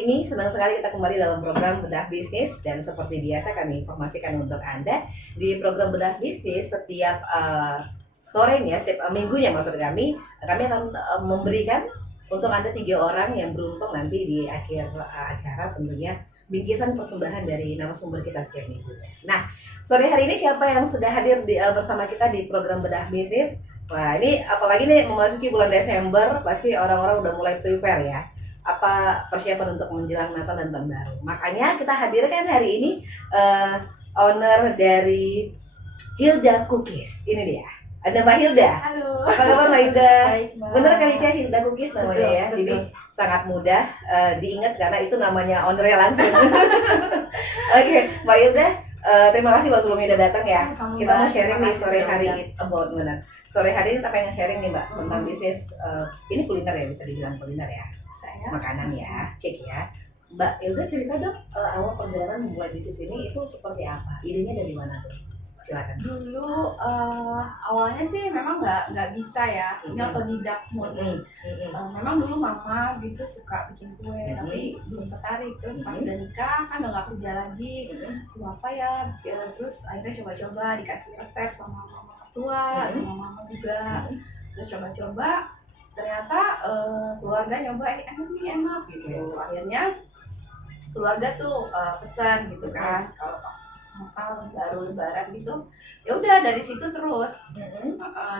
hari ini senang sekali kita kembali dalam program Bedah Bisnis, dan seperti biasa kami informasikan untuk Anda di program Bedah Bisnis setiap sorenya, setiap minggunya maksud kami akan memberikan untuk Anda 3 orang yang beruntung nanti di akhir acara, tentunya bingkisan persembahan dari narasumber kita setiap minggunya. Nah, sore hari ini siapa yang sudah hadir bersama kita di program Bedah Bisnis? Wah, ini apalagi nih memasuki bulan Desember, pasti orang-orang udah mulai prepare ya. Apa persiapan untuk menjelang Natal dan Tahun Baru. Makanya kita hadirkan hari ini owner dari Hilda Cookies. Ini dia. Ada Mbak Hilda. Halo. Apa kabar Mbak Hilda? Baik, Mbak. Bener kali Cah, Hilda Cookies namanya Betul, ya. betul. Jadi sangat mudah diingat karena itu namanya ownernya langsung. Oke, Mbak Hilda, terima kasih loh sebelumnya udah datang ya. Sama, Kita mau Mbak. sharing Terima nih kasih sore sudah hari undang. ini about benar. Sore hari ini kita pengen sharing nih Mbak tentang bisnis ini kuliner ya, bisa dibilang kuliner ya. Saya Makanan ya, cake ya. Mbak Hilda cerita dong awal perjalanan memulai bisnis ini itu seperti apa? Idenya dari mana tuh? Silakan. dulu awalnya sih memang nggak bisa ya, ini otodidak murni. Memang dulu mama gitu suka bikin kue, tapi belum tertarik. Terus pas udah nikah kan udah nggak kerja lagi, mau apa ya? Terus akhirnya coba-coba dikasih resep sama mama tua, sama mama juga. Terus coba-coba, ternyata keluarga nyoba enak gitu. Akhirnya keluarga tuh pesan gitu kan, kalau pas Natal baru Lebaran gitu, ya udah dari situ terus.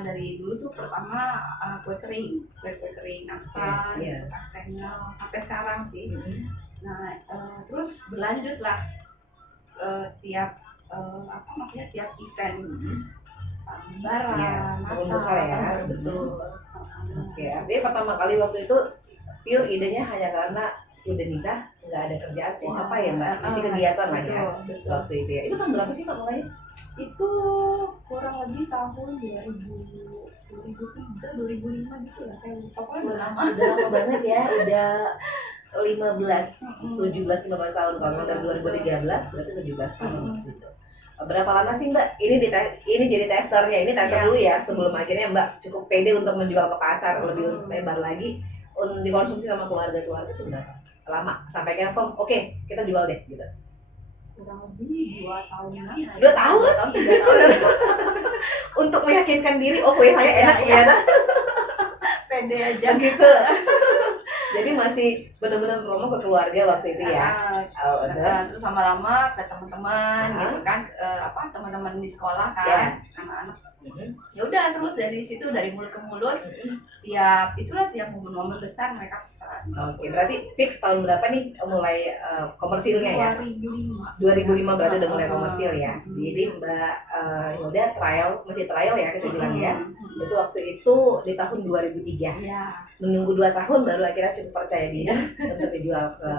Dari dulu tuh pertama kue kering nastar, kastengel sampai sekarang sih. Nah terus berlanjut lah tiap tiap event Lebaran, Natal ya. betul. Oke, artinya pertama kali waktu itu pure idenya hanya karena udah nikah, nggak ada kerjaan, apa ya Mbak, isi kegiatan lah ya waktu itu ya. Itu tahun berapa sih Kak mulainya? Itu kurang lebih tahun 2003, 2005 gitu lah, saya lupa. Pokoknya udah lama. Udah lama banget ya, udah 17 tahun. Kalau dari 2013 berarti 17 tahun gitu. Berapa lama sih Mbak ini jadi testernya? Ini tester dulu ya sebelum akhirnya Mbak cukup pede untuk menjual ke pasar lebih lebar lagi, dikonsumsi sama keluarga itu berapa lama sampai akhirnya oke kita jual deh gitu? Kurang lebih 2 tahunan. 2 tahun? 3 tahun. Untuk meyakinkan diri, oh kue saya enak ya, Pede aja gitu. Jadi masih benar-benar promo ke keluarga waktu itu ya. Terus lama-lama ke teman-teman gitu kan, teman-teman di sekolah kan, anak-anak. Ya udah terus dari situ, dari mulut ke mulut, tiap momen-momen besar mereka pesan. Oke, berarti fix tahun berapa nih mulai komersilnya ya? 2005 berarti udah mulai komersil ya. Jadi Mbak Hilda masih trial ya kita bilang ya. Itu waktu itu di tahun 2003. Ya. Menunggu 2 tahun baru akhirnya cukup percaya diri untuk dijual ke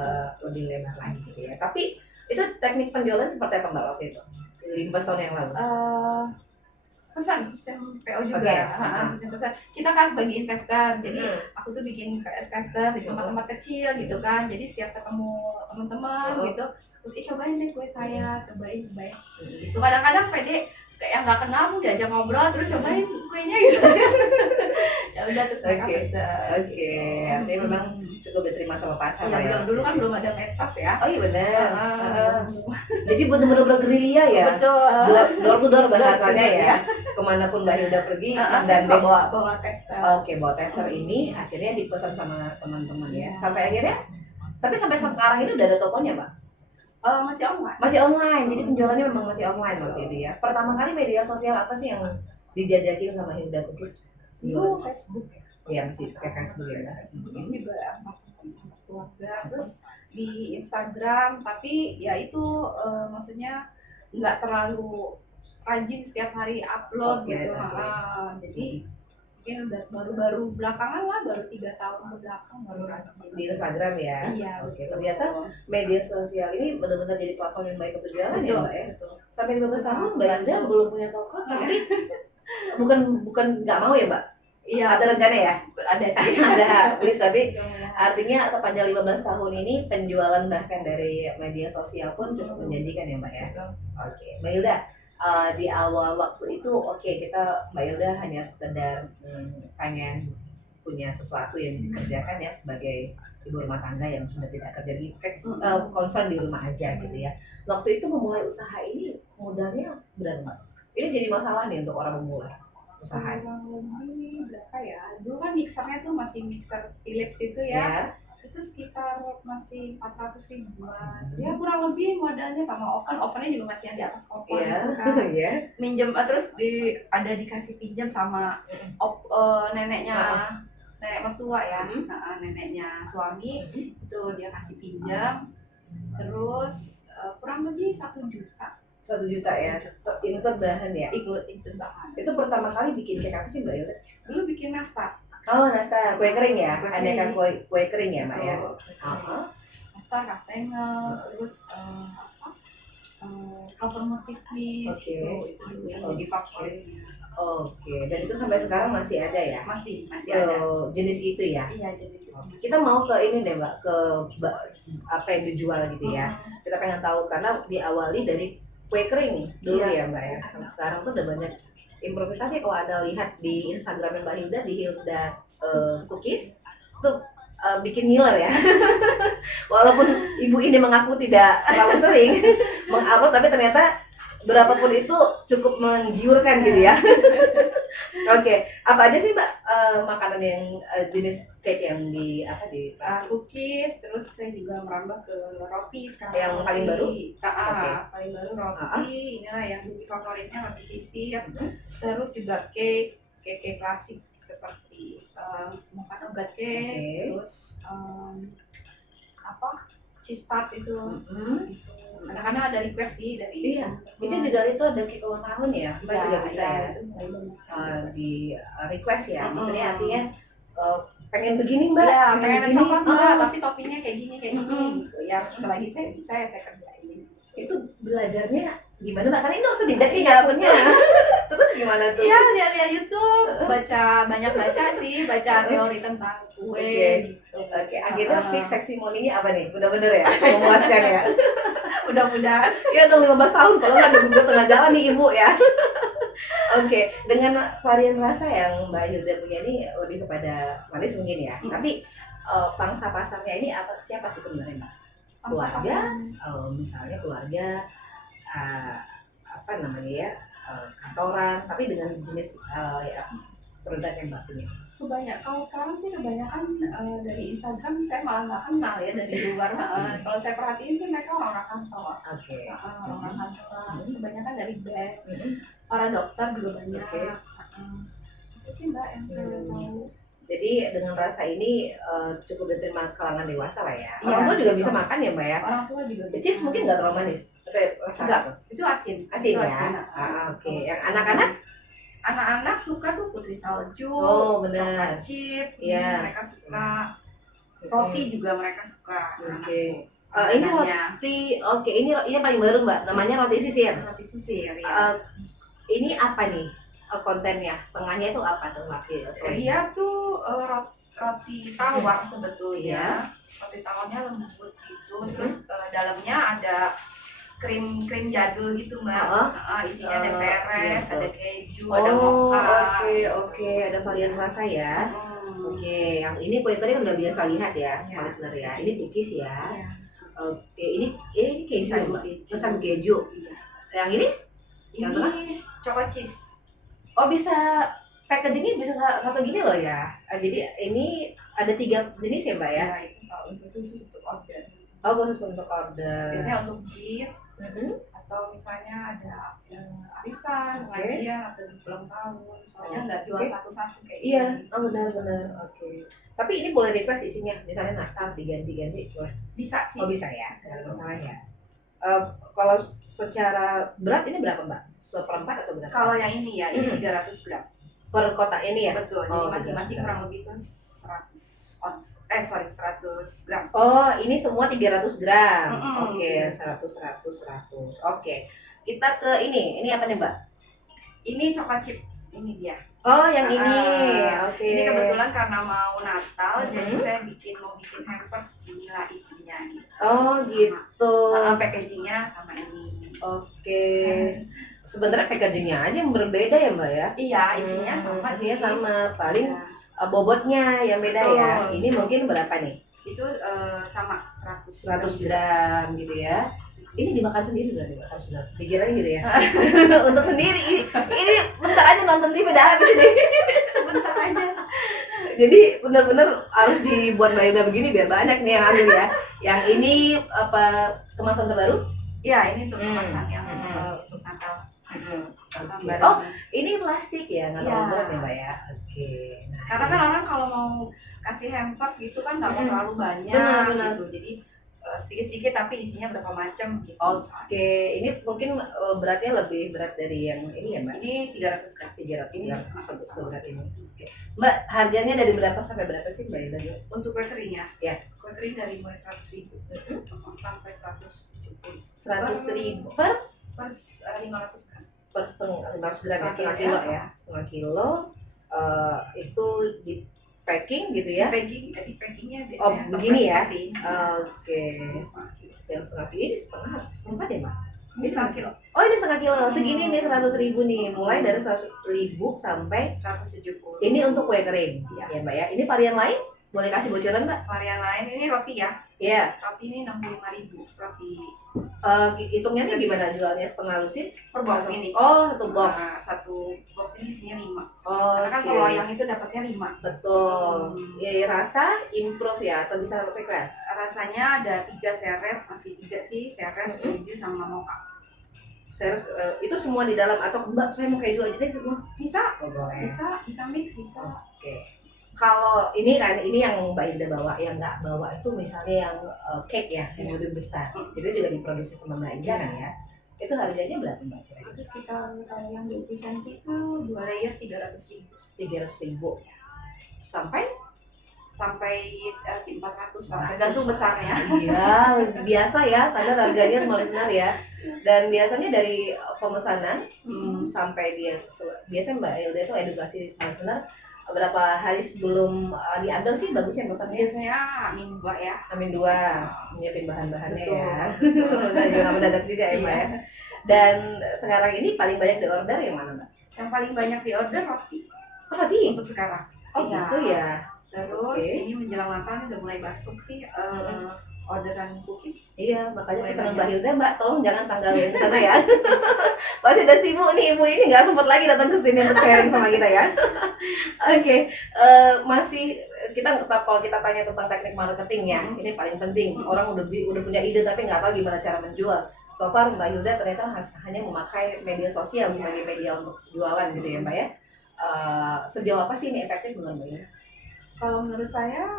lebih lebar lagi gitu ya. Tapi itu teknik penjualan seperti apa Mbak waktu itu? 15 tahun yang lalu. Pesan sistem PO juga. Sistem pesan kita kan bagi investor, jadi aku tuh bikin PS caster di tempat-tempat kecil gitu kan. Jadi setiap ketemu teman-teman gitu, terus cobain deh kue saya, cobain itu. Kadang-kadang pede kayak yang nggak kenal tuh diajak ngobrol, terus cobain kuenya gitu. Ya udah terus mereka pesan. Oke, artinya memang cukup diterima sama pasar ya. ya. Dulu kan belum ada medsos ya. Oh iya benar. Jadi benar-benar bergerilya ya. Betul. Door to door bahasanya ya. Kemanapun Mbak Hilda pergi dan bawa tester. Oke, bawa tester ini akhirnya dipesan sama teman-teman ya. Tapi sampai sekarang itu udah ada tokonya Mbak? Masih online. Masih online. Jadi penjualannya memang masih online waktu itu ya. Pertama kali media sosial apa sih yang dijajakin sama Hilda Cookies? Itu Facebook ya. Iya masih pakai Facebook ya. Facebook ini juga sama keluarga. Terus di Instagram, tapi ya itu maksudnya nggak terlalu rajin setiap hari upload gitu. Jadi mungkin udah baru belakangan lah, baru 3 tahun belakang baru rajin di Instagram ya. Iya. Oke, ternyata media sosial ini benar-benar jadi platform yang baik untuk jualan ya Mbak ya. Sampai 15 tahun Mbak Hilda belum punya toko, tapi bukan nggak mau ya Mbak? Iya. Ada rencana ya? Ada sih. Ada list, tapi artinya sepanjang 15 tahun ini penjualan bahkan dari media sosial pun cukup menjanjikan ya Mbak ya. Oke, Mbak Hilda, di awal waktu itu Mbak Hilda hanya sekedar pengen punya sesuatu yang dikerjakan ya sebagai ibu rumah tangga yang sudah tidak kerja di concern di rumah aja gitu ya. Waktu itu memulai usaha ini modalnya berapa Mbak? Ini jadi masalah nih untuk orang memulai usaha. Kurang lebih berapa ya? Dulu kan mixernya tuh masih mixer Philips itu Ya. ya. Itu sekitar masih 400 ribuan. Ya kurang lebih modalnya sama ovennya juga masih yang di atas kompor Iya. gitu kan. Iya. Minjem terus ada dikasih pinjam sama neneknya nenek mertua ya. Neneknya suami itu dia kasih pinjam. Terus kurang lebih 1 juta. 1 juta ya. Include bahan ya. Ikut bahan. Itu pertama kali bikin kayak apa sih Mbak Yura? Dulu bikin nastar. Oh, nastar, kue kering ya? Kue Aneka kering. kue kering ya, Mbak ya? Betul. Nastar, kastengel, terus hazelnut kismis Oke. itu dulu yang jadi favorit. Oke, dan itu sampai sekarang masih ada ya? Masih ada. Jenis itu ya? Iya, jadi itu. Kita mau ke ini deh Mbak, ke apa yang dijual gitu ya. Kita pengen tahu karena diawali dari kue kering nih dulu ya Mbak ya. Sampai sekarang tuh udah banyak improvisasi. Kalau ada lihat di Instagram Mbak Hilda di Hilda Cookies tuh bikin ngiler ya. Walaupun ibu ini mengaku tidak terlalu sering mengupload, tapi ternyata berapapun itu cukup menggiurkan gitu ya. Oke, apa aja sih Mbak makanan yang jenis cake yang di Cookies, terus saya juga merambah ke roti sekarang. Yang paling baru? Paling baru roti. Inilah yang jadi favoritnya roti sisir. Terus juga cake klasik seperti makan nougat cake, terus cheese tart itu. Kadang-kadang ada request sih dari Itu juga itu ada cake ulang tahun ya, Mbak juga bisa ya di request ya. Maksudnya artinya pengen begini Mbak, ya pengen begini. coklat Mbak, tapi toppingnya kayak gini gitu. Ya selagi saya bisa ya saya kerjain. Itu belajarnya gimana Mbak? Karena ini otodidak nih nggak punya. Terus gimana tuh? Iya, lihat YouTube, banyak baca sih, baca teori tentang kue. Oke, akhirnya fix testimoninya apa nih? Bener-bener ya, memuaskan ya. Mudah-mudahan. Ya dong 15 tahun, kalau nggak ada tengah jalan nih ibu ya. Oke, dengan varian rasa yang Mbak Hilda punya ini lebih kepada manis mungkin ya. Tapi pangsa pasarnya ini siapa sih sebenarnya Mbak? Keluarga, misalnya keluarga, apa namanya ya, kantoran, tapi dengan jenis produk yang Mbak punya. Kalau sekarang sih kebanyakan dari Instagram saya malah nggak kenal ya dari luar. Kalau saya perhatiin sih mereka orang-orang kantor. Oke. Orang kantor. Kebanyakan dari bank. Para dokter juga banyak. Itu sih Mbak yang saya tahu. Jadi dengan rasa ini cukup diterima kalangan dewasa lah ya. Iya, Orang tua juga bisa makan ya Mbak ya. Orang tua juga bisa. Cheese mungkin nggak terlalu manis, tapi rasa Enggak, itu asin. Asin Itu ya. Oke. Yang anak-anak? Anak-anak suka tuh putri salju, benar. coklat chip, Iya. mereka suka. Roti juga mereka suka. Oke. Ini roti, ini paling baru Mbak, namanya roti sisir. Roti sisir ya. Ini apa nih kontennya? Tengahnya itu apa tuh Mbak? Dia tuh roti tawar sebetulnya. Roti tawarnya lembut gitu, terus dalamnya ada krim jadul gitu Mbak. Isinya ada seres, ada keju, ada mocha. Oke, ada varian rasa ya. Oke, yang ini kue kering udah biasa lihat ya, listener ya. Ini cookies ya. Oke, ini keju Mbak. Pesan keju. Yang ini? Ini choco cheese. Oh, bisa packagingnya bisa satu gini loh ya. Jadi ini ada 3 jenis ya Mbak ya? Ya, itu kalau khusus untuk order. Oh, khusus untuk order. Biasanya untuk gift atau misalnya ada arisan, pengajian atau ulang tahun. Soalnya nggak jual satu-satu kayak Iya, ini. benar. Oke. Tapi ini boleh request isinya, misalnya nastar diganti-ganti boleh. Bisa sih. Oh bisa ya, nggak ada masalah ya. Kalau secara berat ini berapa Mbak? 1/4 atau berapa? Kalau yang ini ya, ini 300 gram. Per kotak ini ya? Betul, jadi masing-masing kurang lebih tuh 100 gram. Oh, ini semua 300 gram. Oke, 100. Oke. Kita ke ini apa nih Mbak? Ini coklat chip, ini dia. Oh, yang ini. Oke. Ini kebetulan karena mau Natal, jadi saya mau bikin hampers, inilah isinya gitu. Oh, gitu. Packagingnya sama ini. Oke. Sebenarnya packagingnya aja yang berbeda ya Mbak ya? Iya, isinya sama. Paling bobotnya yang beda ya. Ini mungkin berapa nih? Itu sama 100 gram gitu ya. Ini dimakan sendiri berarti Mbak, harus benar. Pikirannya gitu ya. Untuk sendiri ini bentar aja nonton TV udah habis ini. bentar aja. Jadi benar-benar harus dibuat Mbak Hilda begini biar banyak nih yang ambil ya. Yang ini apa kemasan terbaru? Ya, ini untuk Hmm. kemasan yang Hmm. untuk Natal. Oke. Oh, ini plastik ya, nggak terlalu Ya. berat ya Mbak ya. Oke. Nah, Karena ini. kan orang kalau mau kasih hampers gitu kan nggak mau terlalu banyak Benar. gitu. Jadi sedikit-sedikit tapi isinya berapa macam gitu. Oke, ini mungkin beratnya lebih berat dari yang ini ya Mbak? Ini 300 gram. 300 Ini gram seberat ini. Oke. Mbak, harganya dari berapa sampai berapa sih Mbak Hilda? Untuk kue kering ya. Ya. Kue kering dari mulai 100.000 sampai 170 100.000 per 500 gram. per setengah 500 gram ya, Setengah setengah kilo kilo ya. ya, setengah kilo itu di packing gitu ya. Di packingnya Oh, biasanya begini ya? seperti ini. Oke, yang setengah kilo ini seperempat ya Mbak? Ini setengah kilo. Oh ini setengah kilo, segini nih 100.000 nih, mulai dari 100.000 sampai 170. ini untuk kue kering Iya. ya Mbak ya. Ini varian lain boleh kasih bocoran Mbak? Varian lain ini roti ya. Iya. Roti ini 65.000 roti Hitungnya nih gimana jualnya setengah lusin? per box ini. Oh satu box. Nah, satu box ini isinya 5. Oh, Karena kan kalau yang itu dapatnya 5. betul. Ya, rasa improve ya atau bisa pakai keras? Rasanya ada 3 seres, masih 3 sih, seres, keju sama mocha. Serius, itu semua di dalam atau Mbak saya mau keju aja deh semua? Bisa, Oh, boleh. bisa mix, bisa. Oke. Kalau ini kan ini yang Mbak Hilda bawa, yang nggak bawa itu misalnya yang cake ya, yang lebih besar. Itu juga diproduksi sama Mbak Hilda kan ya? Itu harganya berapa Mbak kira-kira? Itu sekitar kalau yang 20 cm itu 2 layer 300.000 300.000 sampai 400 tergantung besarnya. Iya, biasa ya, standar harganya semua listener ya. Dan biasanya dari pemesanan sampai dia biasanya Mbak Hilda itu edukasi di listener berapa hari sebelum diambil sih bagusnya pesannya? Biasanya Amin 2 ya. Amin 2 nyiapin bahan-bahannya Betul. ya. Nah, jangan mendadak juga ya Mbak ya. Dan sekarang ini paling banyak di order yang mana Mbak? Yang paling banyak di order roti Oh, roti? untuk sekarang. Oh Iya. gitu ya. Terus Oke. ini menjelang Natal udah mulai masuk sih orderan cookies. Iya, makanya Mulai pesanan banyak. Mbak Hilda, Mbak, tolong jangan tanggalin ke sana ya. Pasti udah sibuk nih ibu ini nggak sempat lagi datang ke sini untuk sharing sama kita ya. Oke, masih kita tetap kalau kita tanya tentang teknik marketing ya, ini paling penting. Orang udah punya ide tapi nggak tahu gimana cara menjual. So far Mbak Hilda ternyata hanya memakai media sosial sebagai media untuk jualan gitu ya Mbak ya. Sejauh apa sih ini efektif menurut Mbak Hilda? Kalau menurut saya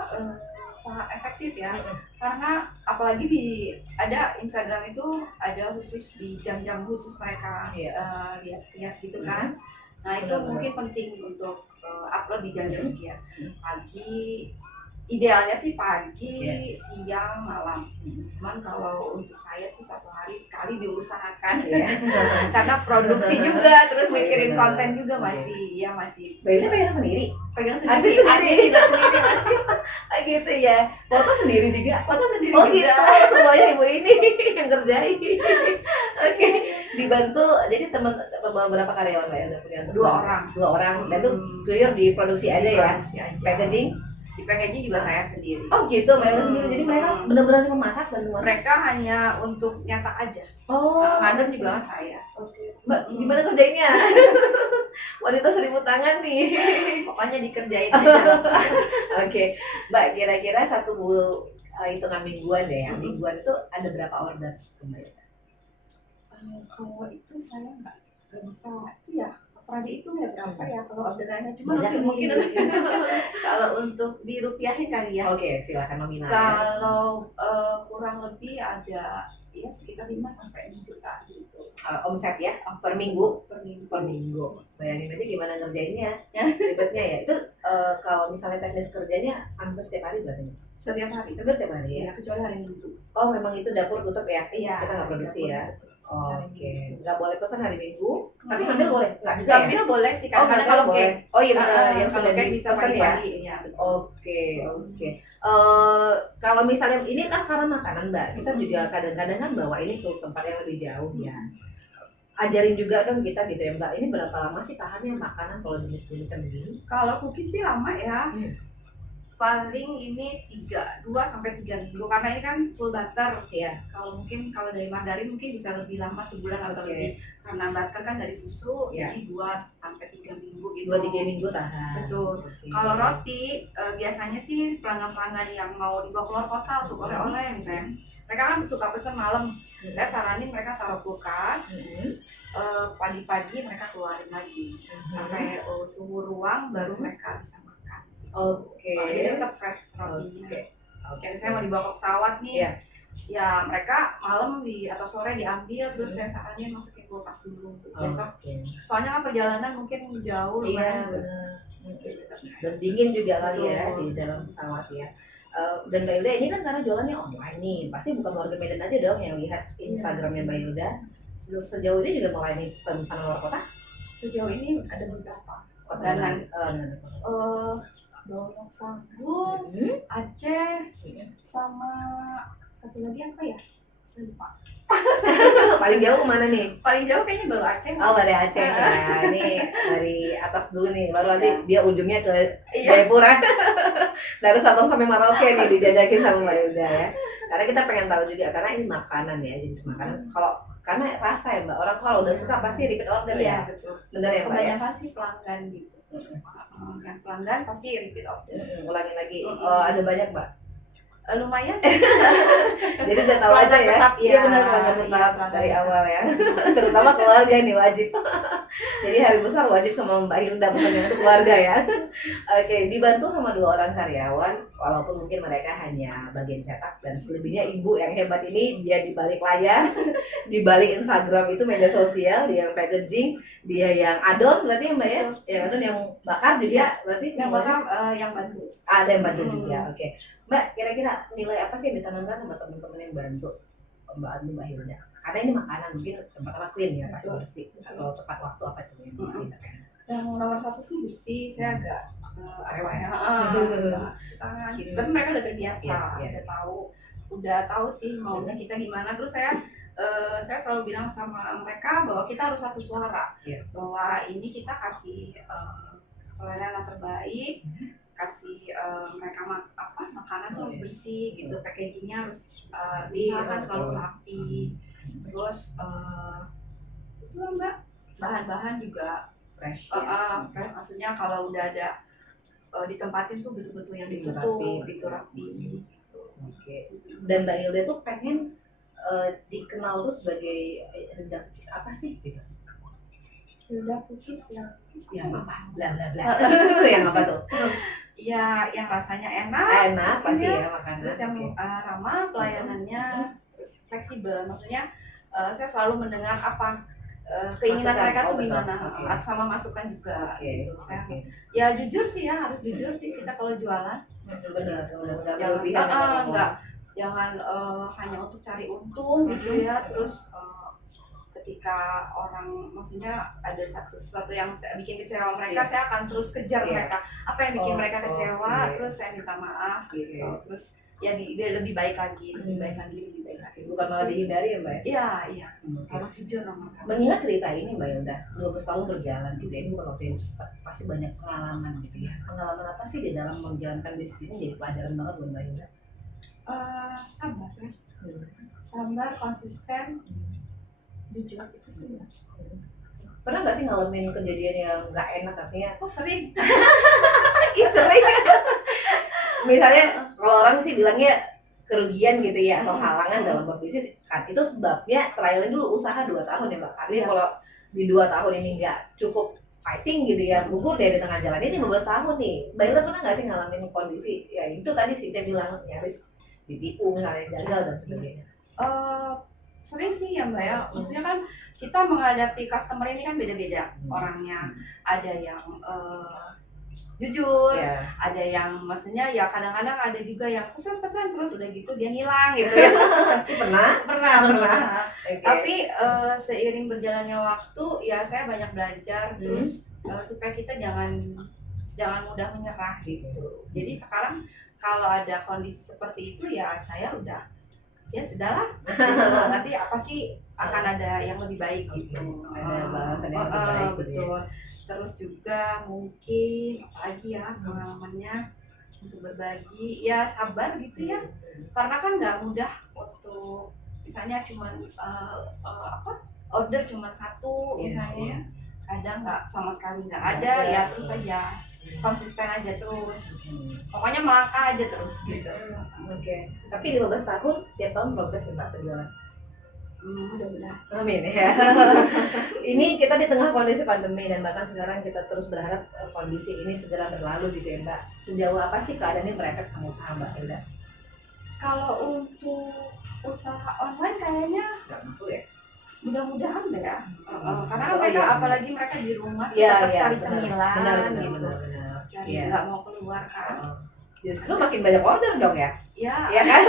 sangat efektif ya, karena apalagi ada Instagram itu ada khusus di jam-jam khusus mereka lihat gitu kan. Nah itu Benar-benar. mungkin penting untuk upload di jam-jam sekian. Pagi, idealnya sih pagi, siang, malam. Cuman kalau untuk saya sih 1 hari sekali diusahakan. Karena produksi juga, terus mikirin konten juga masih Mbak Hilda pegang sendiri? pegang Admin sendiri, sendiri. juga sendiri masih. Gitu ya. Foto sendiri juga? Foto sendiri Oh juga. gitu, semuanya ibu ini yang kerjain. Oke, dibantu. Jadi teman beberapa karyawan Mbak Hilda punya? 2 orang. 2 orang. Dan itu pure diproduksi aja ya. Produksi aja. Packaging? Di packaging juga saya sendiri. Oh gitu, Mbak Hilda sendiri. Jadi mereka benar-benar cuma masak dan masak. Mereka hanya untuk nyatak aja. Oh. Ngadon juga kan saya. Oke. Mbak, gimana kerjainnya? Wanita 1000 tangan nih. Pokoknya dikerjain aja. Oke, Mbak, kira-kira satu hitungan mingguan deh ya. Mingguan itu ada berapa order kemarin? Kalau itu saya nggak bisa itu ya. Pradi itu nggak berapa ya kalau orderannya, cuma Banyak mungkin nih. kalau untuk dirupiahin kali ya. Oke, silakan nominal ya. Kalau kurang lebih ada ya sekitar 5 sampai 6 juta gitu Omset ya per minggu. per minggu. Per minggu. Bayangin aja gimana ngerjainnya. Ribetnya ya. Itu kalau misalnya teknis kerjanya hampir setiap hari berarti? Setiap hari. Hampir setiap hari ya. Ya, kecuali hari Minggu. Oh, memang itu dapur tutup ya? Iya. Kita nggak produksi dapur ya. tutup. Oke, nggak boleh pesan hari Minggu, tapi ngambil boleh? Nggak juga ya? Ngambil boleh sih, Oh, kadang-kadang kalau kalau boleh. cake. Oh iya benar, yang Kalau sudah cake bisa dipesan ya. pagi-pagi, ya betul. Oke. Kalau misalnya ini kan karena makanan Mbak, kita juga kadang-kadang kan bawa ini ke tempat yang lebih jauh ya. Ajarin juga dong kita gitu ya Mbak, ini berapa lama sih tahannya makanan kalau jenis-jenisnya begini? Kalau cookies sih lama ya. paling ini 2 sampai 3 minggu karena ini kan full butter. Iya. Kalau dari margarin mungkin bisa lebih lama, sebulan atau lebih, karena butter kan dari susu. Iya. Jadi 2 sampai 3 minggu gitu. 2-3 minggu tahan. Betul. Oke. Kalau roti biasanya sih pelanggan-pelanggan yang mau dibawa keluar kota untuk oleh-oleh misalnya, mereka kan suka pesen malam. Saya saranin mereka taruh kulkas, pagi-pagi mereka keluarin lagi sampai suhu ruang baru mereka bisa makan. Oke. Jadi tetap fresh rotinya. Oke. Kayak misalnya mau dibawa ke pesawat nih, Iya. ya mereka malam atau sore diambil, terus saya saranin masukin kulkas dulu besok. Soalnya kan perjalanan mungkin jauh, Iya, lumayan. benar. Dan dingin juga kali ya di dalam pesawat ya. Dan Mbak Hilda ini kan karena jualannya online nih, pasti bukan warga Medan aja dong yang lihat Instagramnya Mbak Hilda. Sejauh ini juga melayani pemesanan luar kota? Sejauh ini ada beberapa. Dan Dolok Sanggung, Aceh, sama satu lagi apa ya? Saya lupa. paling jauh kemana nih? Paling jauh kayaknya baru Aceh. Oh, dari Aceh ya. Ini dari atas dulu nih, baru nanti dia ujungnya ke Iya. Jayapura. Dari Sabang sampai Merauke nih dijajakin sama Mbak Hilda ya. Karena kita pengen tahu juga, karena ini makanan ya, jenis makanan. Karena rasa ya Mbak, orang kalau udah suka pasti repeat order ya. Betul. Bener ya Mbak ya? Kebanyakan sih pelanggan gitu. Yang pelanggan pasti repeat order. Ulangin lagi. Oh, ada banyak Mbak. Lumayan. Jadi udah tahu aja ya. Tetap, Iya benar, pelanggan tetap dari awal ya. Terutama keluarga ini wajib. Jadi hari besar wajib sama Mbak Hilda pesannya untuk keluarga ya. Oke, dibantu sama 2 orang karyawan, walaupun mungkin mereka hanya bagian cetak, dan selebihnya ibu yang hebat ini dia di balik layar, di balik Instagram itu media sosial, dia yang packaging, dia yang adon berarti ya Mbak ya. Yang adon, yang bakar juga berarti Yang bakar yang bantu. ada yang bantu juga. Oke. Mbak, kira-kira nilai apa sih yang ditanamkan sama teman-teman yang bantu Mbak Hilda? Karena ini makanan, mungkin tempat clean ya, pasti bersih, atau tepat waktu apa itu yang Mbak Hilda? Yang nomor 1 sih bersih. Saya agak Rewel ya? tangan gitu. Tapi mereka udah terbiasa, Iya. udah tahu sih maunya kita gimana. Terus saya selalu bilang sama mereka bahwa kita harus satu suara, bahwa ini kita kasih pelayanan terbaik, kasih mereka makanan tuh harus bersih gitu, packagingnya harus misalkan selalu rapi, terus itu lah Mbak, bahan-bahan juga fresh, maksudnya kalau udah ada ditempatin tuh betul-betul yang ditutup gitu, rapi. Oke. Dan Mbak Hilda tuh pengen dikenal tuh sebagai Hilda Cookies apa sih gitu? Hilda Cookies yang apa? Bla bla bla. Yang apa tuh? Ya, yang rasanya enak pasti ya makanan. Terus yang ramah, pelayanannya terus fleksibel. Maksudnya saya selalu mendengar apa keinginan mereka tuh gimana, sama masukan juga gitu. Saya ya jujur sih ya, harus jujur sih kita kalau jualan. Benar. Jangan hanya untuk cari untung gitu ya. Terus ketika orang, maksudnya ada sesuatu yang bikin kecewa mereka, saya akan terus kejar mereka. Apa yang bikin mereka kecewa, terus saya minta maaf gitu. Terus ya dia lebih baik lagi. Bukan malah dihindari ya Mbak? Iya. Harus jujur sama saya. Mengingat cerita ini Mbak Hilda, 12 tahun berjalan gitu ya, ini bukan waktu yang pasti banyak pengalaman gitu ya. Pengalaman apa sih di dalam menjalankan bisnis ini jadi pelajaran banget buat Mbak Hilda? Sabar ya. Sabar, konsisten, jujur itu semua. Pernah nggak sih ngalamin kejadian yang nggak enak artinya? Sering. Sering. Misalnya kalau orang sih bilangnya kerugian gitu ya, atau halangan dalam berbisnis, kan itu sebabnya trialnya dulu usaha 2 tahun ya Mbak. Artinya kalau di 2 tahun ini nggak cukup fighting gitu ya, gugur dia di tengah jalan, ini 15 tahun nih. Mbak Hilda pernah nggak sih ngalamin kondisi ya itu tadi sih saya bilang nyaris ditipu misalnya, gagal dan sebagainya? Sering sih ya Mbak ya, maksudnya kan kita menghadapi customer ini kan beda-beda orangnya. Ada yang jujur, ada yang maksudnya ya kadang-kadang ada juga yang pesan-pesan terus udah gitu dia ngilang gitu ya. Pernah. Tapi seiring berjalannya waktu ya saya banyak belajar, terus supaya kita jangan mudah menyerah gitu. Jadi sekarang kalau ada kondisi seperti itu ya saya udah ya sudahlah, nanti apa sih akan ada yang lebih baik gitu. Ada balasan yang lebih baik. Betul. Terus juga mungkin apalagi ya pengalamannya, untuk berbagi, ya sabar gitu ya, karena kan nggak mudah untuk misalnya cuman order cuma satu misalnya ya, kadang nggak sama sekali nggak ada ya, terus aja konsisten aja terus, pokoknya melangkah aja terus gitu. Oke. Tapi 15 tahun tiap tahun progres ya Mbak berjualan. Mudah-mudahan. Amin ya. Ini kita di tengah kondisi pandemi dan bahkan sekarang kita terus berharap kondisi ini segera berlalu gitu ya Mbak. Sejauh apa sih keadaan ini berefek sama usaha Mbak Hilda? Kalau untuk usaha online kayaknya Nggak mampu ya? mudah-mudahan deh ya. Karena Oh, mereka iya. apalagi mereka di rumah Iya, tetap iya, cari benar. cemilan Benar, gitu, benar. cari Iya. nggak mau keluar kan. Justru makin banyak order dong ya? Ya, Ya kan?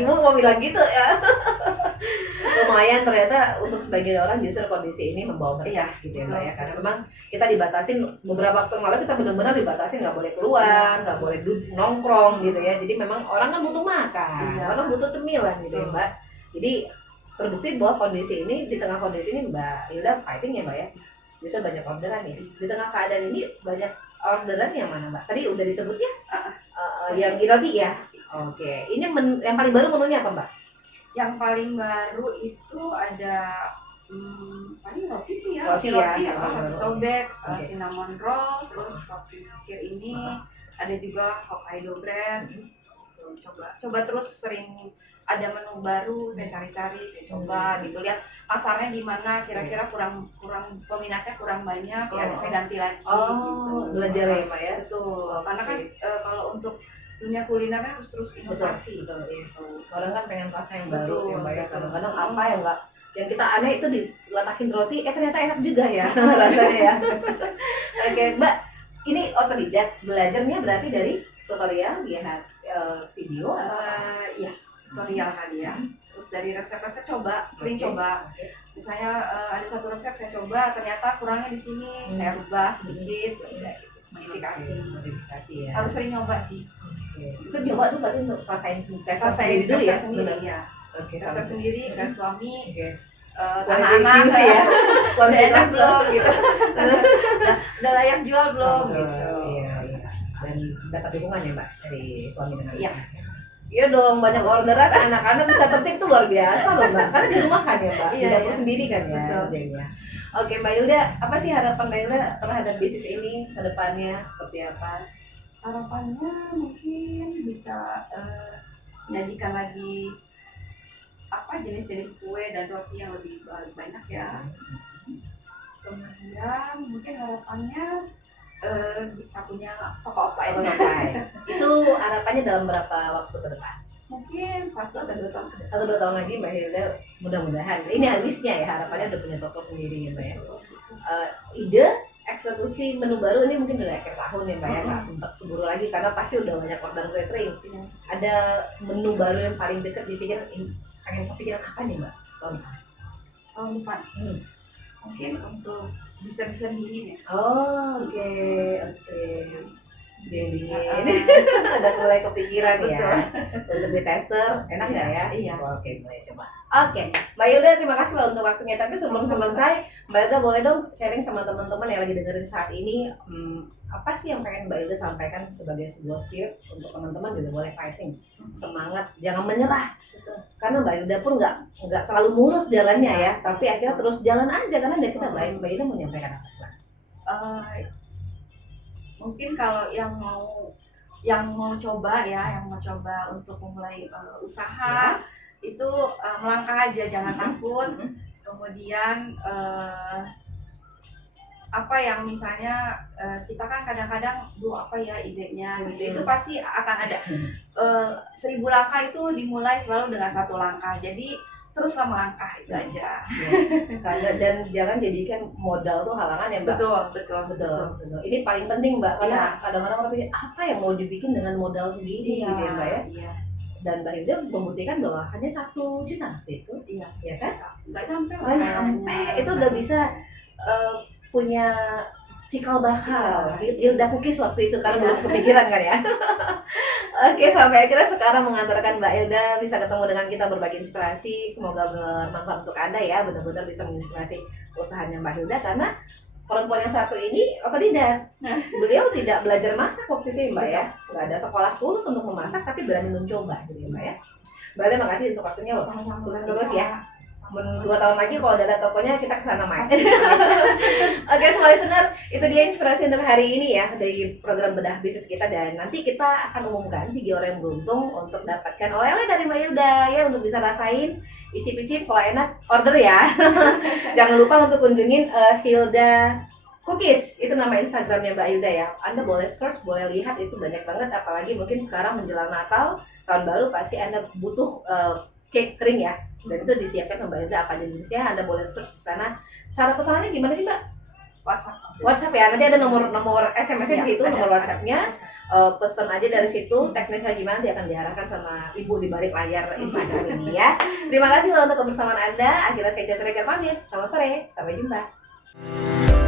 Ibu mau bilang gitu ya. Lumayan ternyata untuk sebagian orang justru kondisi ini membawa berkah gitu ya Mbak ya. Karena memang kita dibatasin beberapa waktu yang lalu, kita benar-benar dibatasin nggak boleh keluar, nggak boleh nongkrong gitu ya. Jadi memang orang kan butuh makan, Iya. orang butuh cemilan gitu ya Mbak. Jadi terbukti bahwa kondisi ini, di tengah kondisi ini Mbak Hilda fighting ya Mbak ya. Justru banyak orderan ya. Di tengah keadaan ini banyak orderan yang mana Mbak? Tadi udah disebut ya? Yang roti ya? Oke. Ini yang paling baru menunya apa Mbak? yang paling baru itu ada paling roti sih ya, Roti ya, roti yang paling roti baru. sobek, Oke. cinnamon roll, terus roti sisir ini, ada juga Hokkaido bread. Coba terus sering ada menu baru, saya cari-cari, saya coba gitu, lihat pasarnya di mana, kira-kira kurang peminatnya kurang banyak, ya saya ganti lagi gitu. Belajar ya Mbak ya? Betul, karena kan kalau untuk dunia kulinernya harus terus inovasi. Betul, iya. Orang kan pengen rasa yang baru Betul, ya Mbak ya. betul. Kadang-kadang apa yang nggak, yang kita aneh itu diletakin roti, ternyata enak juga ya rasanya ya. Oke Mbak, ini otodidak, belajarnya berarti dari tutorial, lihat video atau Iya, tutorial kali ya. Terus dari resep-resep coba, sering coba. Misalnya ada satu resep saya coba, ternyata kurangnya di sini, saya rubah sedikit, udah gitu. Modifikasi. ya. Harus sering nyoba sih. Oke. Itu coba dulu berarti untuk rasain tes Saya sendiri dulu ya. sendiri Benar. ya. Oke, Resep sendiri ke suami, Oke. sama Quality anak QC ya. udah enak belum gitu. udah layak jual belum gitu. Iya, iya. Dan dapat dukungan ya Mbak dari suami dengan Iya. anak. Iya dong, banyak orderan, anak-anak bisa tertib tuh luar biasa loh Mbak. Karena di rumah kan ya Mbak, di Iya, dapur iya. sendiri kan ya. Betul. Jadinya. Oke Mbak Hilda, apa sih harapan Mbak Hilda terhadap bisnis ini ke depannya seperti apa? Harapannya mungkin bisa menyajikan lagi jenis-jenis kue dan roti yang lebih banyak ya. Kemudian mungkin harapannya bisa punya toko offline. Itu harapannya dalam berapa waktu ke depan? Mungkin 1 atau 2 tahun ke depan. 1-2 tahun lagi Mbak Hilda, mudah-mudahan. Ini habisnya ya, harapannya udah punya toko sendiri ya Mbak ya. Ide eksekusi menu baru ini mungkin udah akhir tahun ya Mbak ya, nggak sempat keburu lagi karena pasti udah banyak order kue kering. Ada menu baru yang paling dekat dipikir, pengen kepikiran apa nih Mbak? Tahun depan. Mungkin untuk bisa dingin ya. Oke. Dingin. Udah mulai kepikiran ya. Untuk di tester, enak nggak ya? Iya. Oke, mulai coba. Oke, Mbak Hilda terima kasih loh untuk waktunya. Tapi sebelum selesai, Mbak Hilda boleh dong sharing sama teman-teman yang lagi dengerin saat ini, apa sih yang pengen Mbak Hilda sampaikan sebagai sebuah spirit untuk teman-teman juga boleh fighting, semangat, jangan menyerah. Karena Mbak Hilda pun nggak selalu mulus jalannya ya, tapi akhirnya terus jalan aja karena dari kita baik. Mbak Hilda mau nyampaikan apa sih? Mungkin kalau yang mau coba untuk memulai usaha itu melangkah aja, jangan takut. Kemudian apa yang misalnya kita kan kadang-kadang apa ya idenya gitu, itu pasti akan ada 1000 langkah itu dimulai selalu dengan 1 langkah, jadi teruslah melangkah itu aja. Dan jangan jadikan modal tuh halangan ya Mbak. Betul. Ini paling penting Mbak, karena kadang-kadang orang pikir apa yang mau dibikin dengan modal segini gitu ya Mbak ya. Iya. Dan Mbak Hilda membuktikan bahwa hanya 1 juta waktu itu, Iya. ya kan? Nggak nyampe. Itu udah bisa punya cikal bakal Hilda Cookies waktu itu karena belum kepikiran kan ya. Oke, sampai akhirnya sekarang mengantarkan Mbak Hilda bisa ketemu dengan kita, berbagi inspirasi. Semoga bermanfaat untuk Anda ya, benar-benar bisa menginspirasi usahanya Mbak Hilda karena perempuan yang satu ini otodidak. Beliau tidak belajar masak waktu itu ya Mbak ya. Nggak ada sekolah khusus untuk memasak, tapi berani mencoba gitu ya Mbak ya. Mbak, terima kasih untuk waktunya loh. Sama-sama. Sukses terus ya. 2 tahun lagi kalau udah ada tokonya kita kesana Mas. Oke, semua listener, itu dia inspirasi untuk hari ini ya dari program bedah bisnis kita, dan nanti kita akan umumkan 3 orang yang beruntung untuk dapatkan oleh-oleh dari Mbak Hilda ya, untuk bisa rasain, icip-icip, kalau enak order ya. Jangan lupa untuk kunjungin Hilda Cookies, itu nama Instagramnya Mbak Hilda ya. Anda boleh search, boleh lihat, itu banyak banget, apalagi mungkin sekarang menjelang Natal, tahun baru, pasti Anda butuh cake kering ya, dan itu disiapkan Mbak Hilda apa jenisnya. Anda boleh search di sana. Cara pesanannya gimana sih Mbak? WhatsApp ya, nanti ada nomor SMS-nya di situ, nomor WhatsApp-nya. Pesan aja dari situ, teknisnya gimana dia akan diarahkan sama ibu di balik layar Instagram ini ya. Terima kasih loh untuk kebersamaan Anda. Akhirnya saya Jasa Regar pamit. Selamat sore, sampai jumpa.